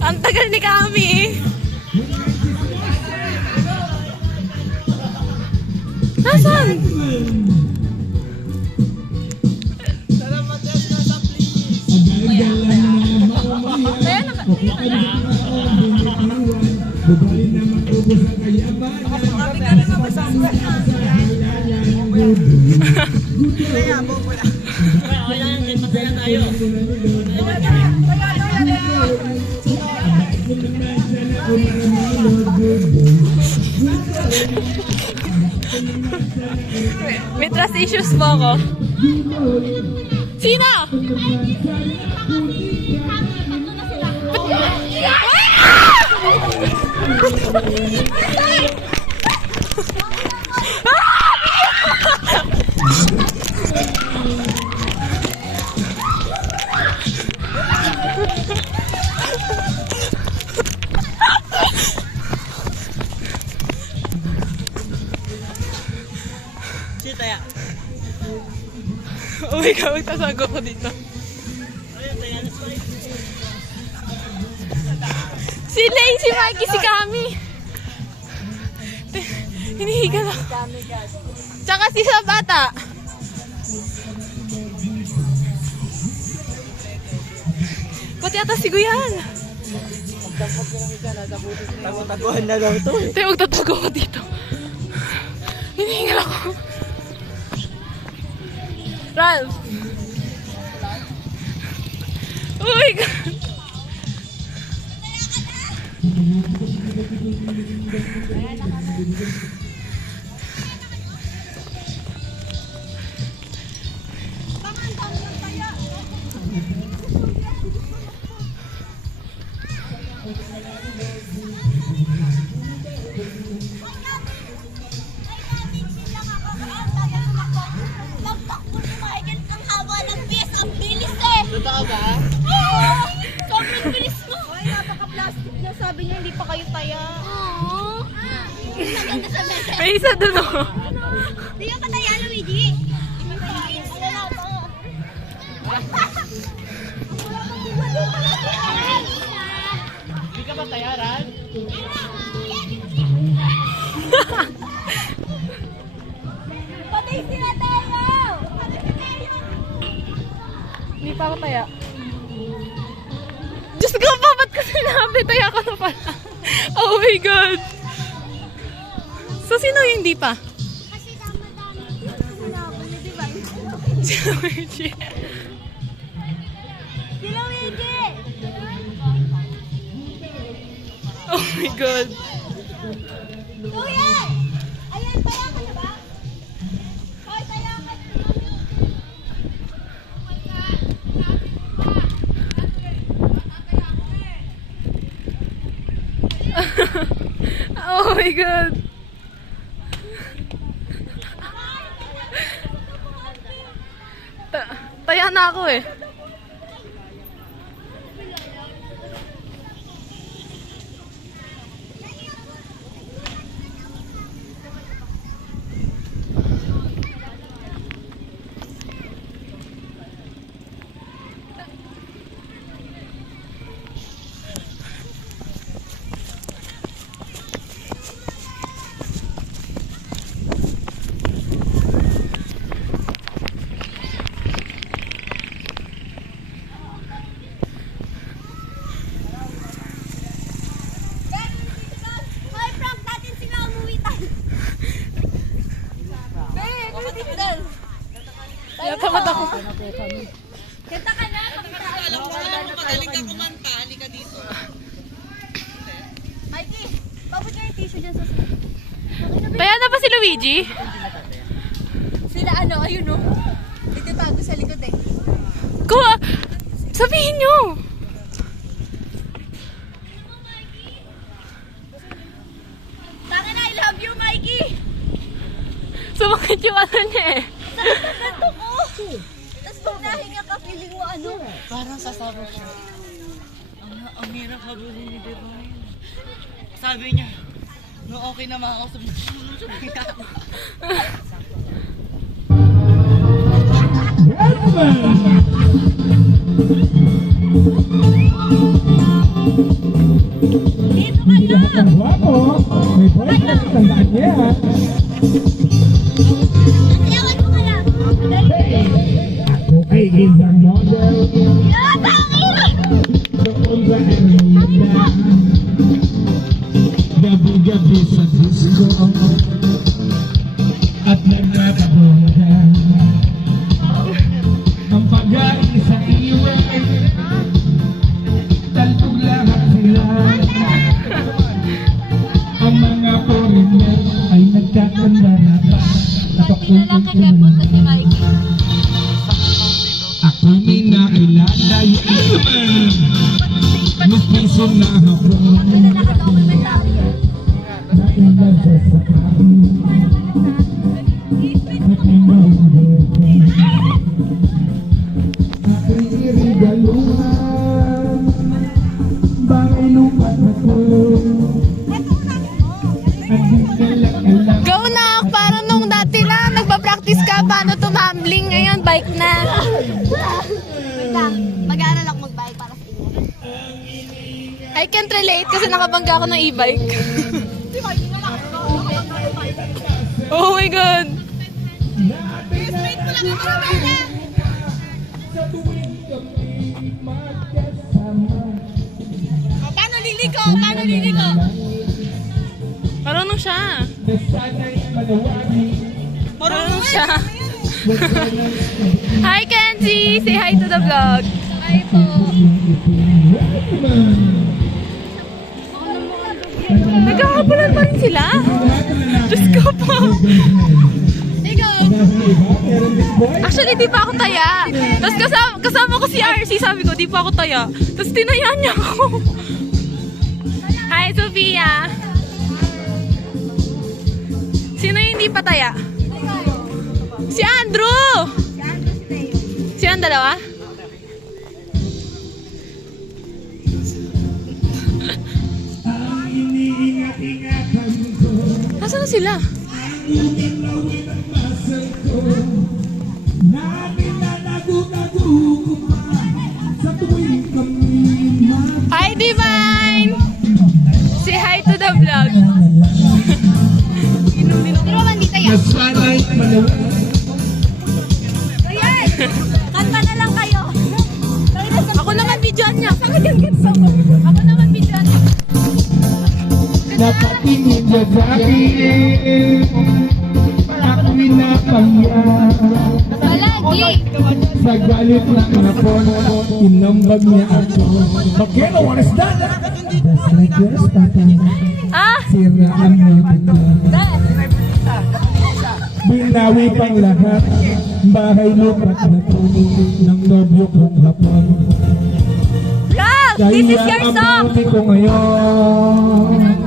Ang tagal ni Kami. Nasaan? May trust issues po ako. Sino? Oh my God, magtasago ko dito. Si Lay, si Mikey, si Kami. Hinihiga na. Tsaka si Sabata. Pati ata si Guyan. Tago-taguhan na daw ito eh. Tayo, magtatago ko dito. Hinihiga ako. Ralph! Oh my God! Totoo ba? Oo! Sobrang bilis mo! Ay, napaka-plastic na. Sabi niya, hindi pa kayo taya. Oo! Naganda sa mesa. May isa dun oh. Hindi ka pa taya, Luigi? Hindi ka ba tayaran? Patay sila tayo! Hindi pa ako taya. Diyos ko pa, ba't ka sinabi? Taya ka na pala. Oh my God! So, sino yung hindi pa? Kasi dami-dami. Sinabi niya, di ba? Si Luigi. Si Luigi! Oh my God! Kuya! Ayan, taya ka na ba? Hoy, taya ka na. Oh my God! Taya na ako eh. Hoy, prank natin sila umuwi tayo. Kaya tamad ako. Kanta ka na, kanta. Alam mo, magaling ka kumanta. Halika dito. Mikey, pabot ka yung tissue dyan sa... Taya na ba si Luigi? Sila ano, ayun o. Dito bago sa likod eh. Kuha! Sabihin nyo! Tangin na, I love you, Mikey! Sumakit yung ano niya eh. Sakit ko! Tapos pag nahinga ka, feeling mo ano? Parang sasabi siya. Ang hirap habulin ni Divine. Sabi niya, no okay na makakausap niya. Gentlemen! piso na hapon. Ako'y irigaluhan, bakit lupat ako? Ang galak-galak. Go na! Parang nung dati lang, nagpa-practice ka paano tumambling. Ngayon, bike na. Wait lang. Mag-aaral ako mag-bike para sa inyo. I can't relate kasi nakabangga ako ng e-bike. Oh my God! Paano liliko? Paano liliko? Marunong siya. Marunong siya. Hi, Kenzie! Say hi to the vlog. Hi po. Nagkakabulan pa rin sila? Diyos ko po. Ikaw! Actually, di pa ako taya. Tapos kasama ko si RC, sabi ko, di pa ako taya. Tapos tinayaan niya ako. Hi, Sophia! Sino yung hindi pa taya? Si Andrew! Si ang dalawa? Nasaan na sila? Hi, Divine! Say hi to the vlog. Pero mandita yan. Kanta na lang kayo. Ako naman videoan niya. Ako naman videoan niya. Napatingin niya dahil ako'y napahiya. Palagi. Sa galit na hapon, inambag niya ako. Bakit? What is that? That's like yes, Papa. Ah! Siraan mo ito. Binawi pang lahat, bahay lupat na tulog ng nobyo kong hapon. Vlog! This is your song! Kaya ko ngayon,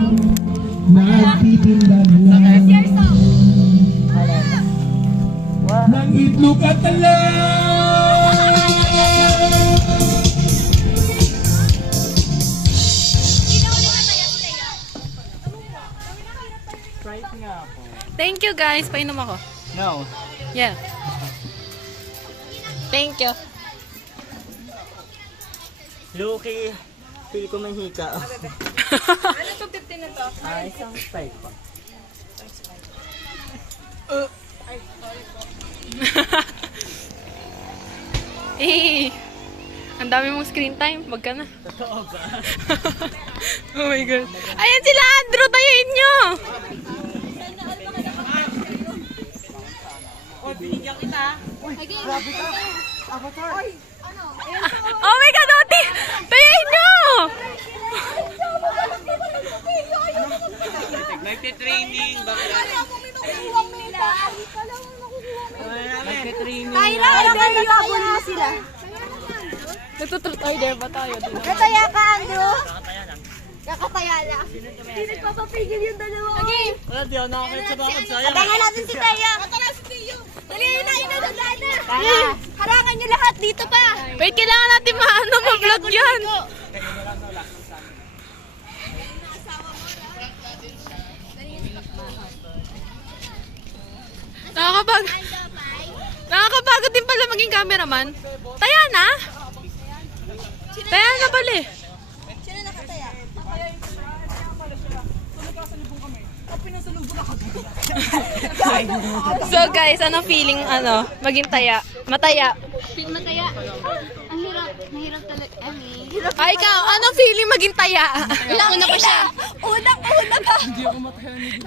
nagtitinda na lang Your song. ng itlog at talang. Thank you guys. Painom ako. No. Yeah. Thank you. Loki, feel ko may hika. Ano to 15 na to? Ay, isang Sprite pa. Eh, ang dami mong screen time. Wag ka na. Totoo ba? Oh my God. Ayan sila, Andrew. Tayain nyo. Oh, binigyan kita. Grabe ka. Oh my God, Oti. Tayain nyo. Nagtitraining. Bakit? Nagtitraining. Tyra, kailangan nakabuli mo sila. Nagtutrut. Ay, di ba tayo? Kataya ka, Andrew? Kakataya lang. Hindi nagpapapigil yung dalawa. Okay. Wala, di ako nakakit sa bakit. Sayang. Abangan natin si Taya. Katala si Tiyo. Dali na, inadadaan na. Harangan niyo lahat dito pa. Wait, kailangan natin ma-vlog yan. Nakakapagod din pala maging cameraman. Taya na? Taya na pala eh. Sino nakataya? So guys, anong feeling maging taya? Mataya. Pin mataya. Ang hirap. Mahirap talaga. Hirap. Ay, ikaw, anong feeling maging taya? Una pa siya. Unang-una pa.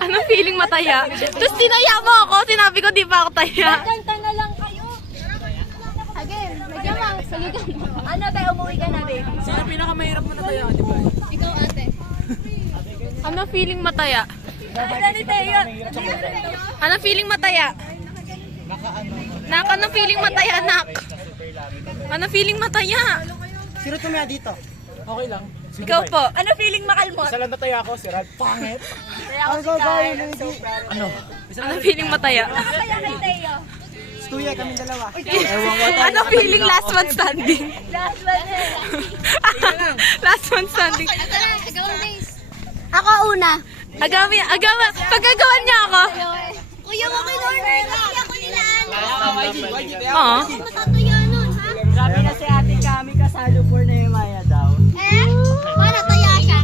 Anong feeling mataya? Tapos tinaya mo ako, sinabi ko di pa ako taya. Kanta na lang kayo. Again, lagyan mo. Salugan mo. Ano tayo, umuwi ka na, babe? Sino pinakamahirap mo na tayo, di ba? Ikaw, ate. Anong feeling mataya? Ano ni Teo? Anong feeling mataya? Nak, anong feeling mataya, nak? Anong feeling mataya? Sino tumaya dito? Okay lang. Ikaw po. Ano feeling makalmot? Isa lang na tayo ako, si Rad. Pangit. Kaya ako si Kyle. I'm so proud. Ano? Ano feeling mataya? Kaya kay Teo. Stuya kami dalawa. Ano feeling last one standing? Last one eh. Last one standing. Ako una. Agami. Pagkagawan niya ako. Kuya mo kay Norman. Kaya ko nilaan. Oo. Matatuya nun, ha? Sabi na si ate kami kasalo for na yung Maya daw. Eh? Para taya siya.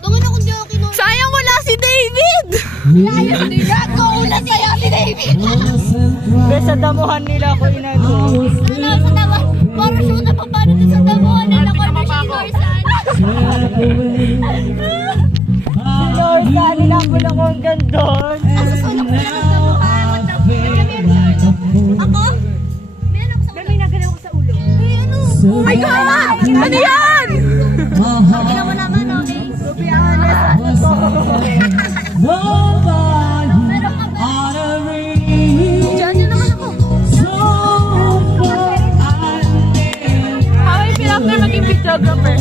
Tungin ako di ako kinuha. Sayang wala si David! Ayun, di na. Kaulan sa'yo si David. Bes, sa damuhan nila ako inano. Ano, sa tawa. Para shoot na pa paano dun sa tawa. Nalakor na siya ni Norsan. Si Lorsan, nilakulang ko ang gandon. Ang susunod ko lang sa mukha. Ako? Meron ako sa ulo. Nagalaw ko sa ulo. Ay, ano? Oh my God! Ano yan? Tingnan mo naman, okay? To be honest, meron ka ba? Diyan yun naman ako. How I feel after maging videographer?